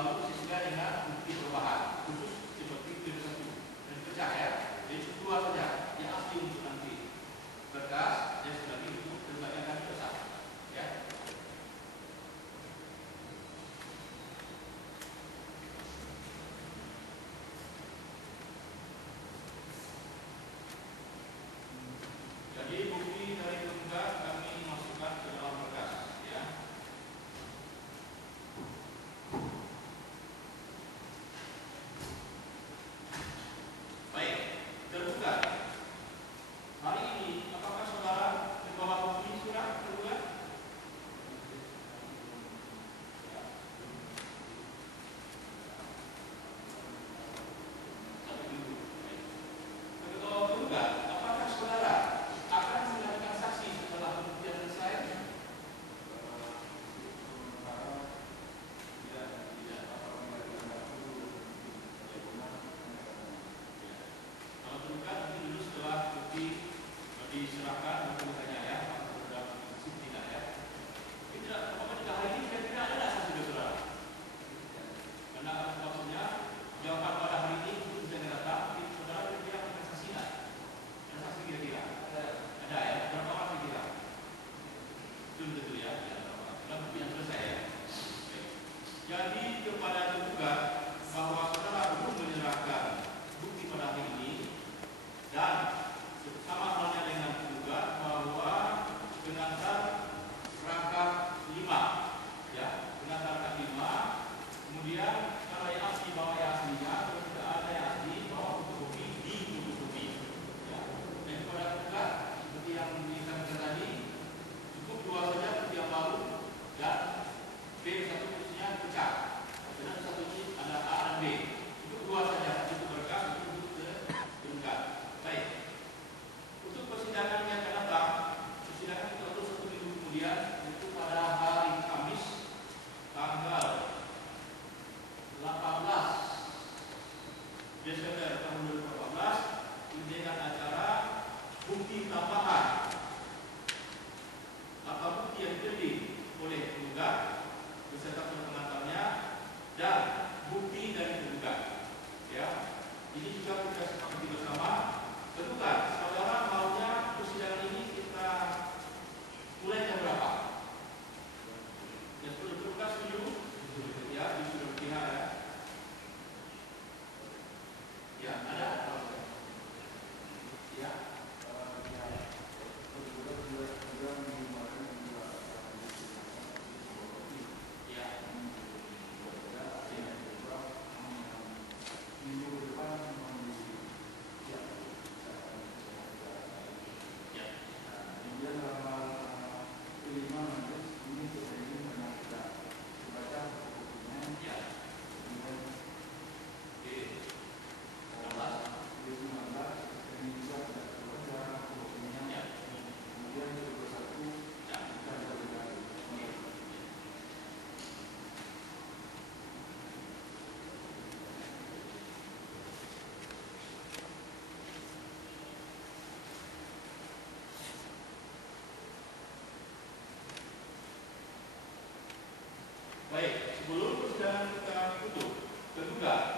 baru sesuai dengan bukti perubahan khusus seperti video 1 dan pecah ya. Jadi dua saja yang asli untuk nanti berkas dan sudah itu terlibat yang kami besar ya. Jadi bukti dari tergugat kami masukkan ke dalam berkas ya. Baik, tergugat. Hari ini apakah saudara membawa bukti surat tergugat? Kalau tergugat, apakah saudara akan menjadikan saksi setelah pembuktian selesai? Kalau tergugat nanti dulu setelah bukti diserahkan dokumennya ya, sudah saksi tidak ya. Tidak, apakah jika hari ini saya tidak ada saksi saudara? Karena maksudnya jawaban pada hari ini itu bisa datang, saudara kira-kira akan saksi tidak? Ada saksi kira-kira? Ada ya, berapa orang kira-kira? Itu betul ya, sudah bukti yang selesai ya. Baik. Jadi kepada tergugat bahwa saudara belum menyerahkan bukti pada hari ini dan sama halnya dengan tergugat bahwa pengantar rangkap 5 ya, pengantar rangkap 5, kemudian kalau yang asli bawa yang aslinya, kalau tidak ada yang asli bawa fotokopi di fotokopi ya. Dan kepada tergugat seperti yang dikatakan tadi, cukup dua saja bukti yang baru dan B satu khususnya pecah. Dan satu ini ada A dan B. Cukup dua saja, cukup berkas untuk tergugat. Baik. Untuk persidangan yang akan datang, persidangan kita atur 1 minggu kemudian, itu pada hari Kamis tanggal 18 Desember tahun 2018 dengan acara bukti tambahan atau bukti yang diterima oleh tergugat beserta pengantarnya dan bukti dari tergugat ya. Ini juga kita sepakati bersama. Tergugat, saudara maunya persidangan ini kita mulai jam berapa? Ya, sebelum tergugat setuju? Ya, disuruh pihak ya. Ya, ada? Ya. Baik, sebelum persidangan kita tutup, tergugat